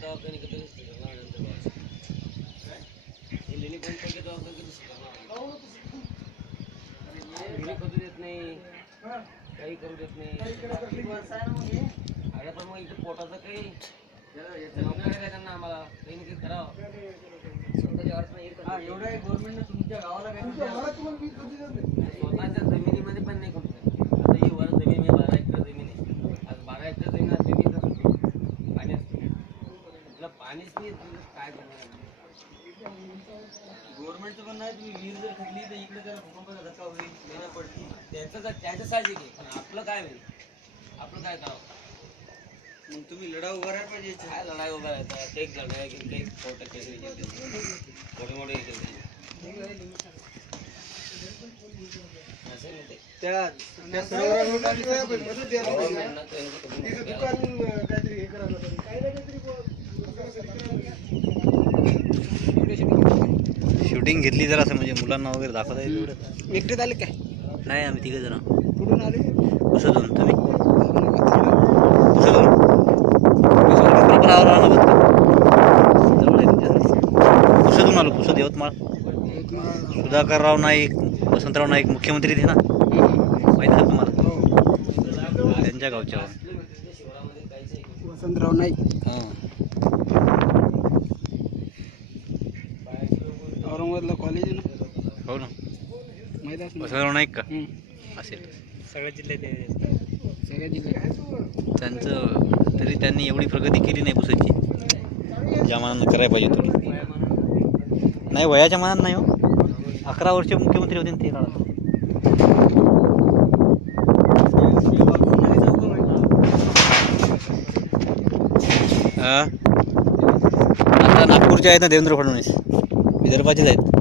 दवाखाने कधी दिसते लेणी पण पैकी दवाखाने कधी दिसते कधी देत नाही, काही करू देत नाही. अरे पण मग इथे पोटाचं काही त्यांना आम्हाला काही ना काही करावं. एवढं आहे गव्हर्नमेंटने तुमच्या गावाला काही स्वतःच्या जमिनीमध्ये पण नाही करू शकत. आता ही वर जमीन आहे, 12 एकर जमीन आहे. आज 12 एकर जमीन असते मी तर पाणी असतं, तुला पाणीच नाही, काय करणार? गव्हर्नमेंटचं पण नाही, तुम्ही विहीर जर खटली तर इकडे त्याला भूकंपाचा धक्का होईल, देणं पडतील. त्याचं साहजिक आहे, पण आपलं काय होईल? आपलं काय करावं? मग तुम्ही लढा उभा राहायला पाहिजे. काय लढाई उभा राहायचा? एक लढाई की काही मोठे मोठे शूटिंग घेतली जरा असं म्हणजे मुलांना वगैरे दाखवता येईल एवढं. एकटेच आले काय? नाही आम्ही 3 जण. कुठून आले? पुसदून. तुम्ही पुसदून प्रॉपर आला बघ. पुसदून आलो. पुसद यवतमाळ. सुधाकरराव नाईक, वसंतराव नाईक मुख्यमंत्री ते ना, माहिती आहे तुम्हाला? त्यांच्या गावच्या वसंतराव नाईक. हां, औरंगाबादला कॉलेज आहे ना. हो ना. माहिती आहे वसंतराव नाईक का असेल. सगळ्या जिल्ह्यात. सगळ्या जिल्ह्यात त्यांचं तरी त्यांनी एवढी प्रगती केली नाही पुसदची, ज्या मानानं करायला पाहिजे थोडी. नाही वयाच्या मानानं नाही हो. 11 वर्ष मुख्यमंत्री होते ते काळात. आता नागपूरचे आहेत ना देवेंद्र फडणवीस, विदर्भाचेच आहेत.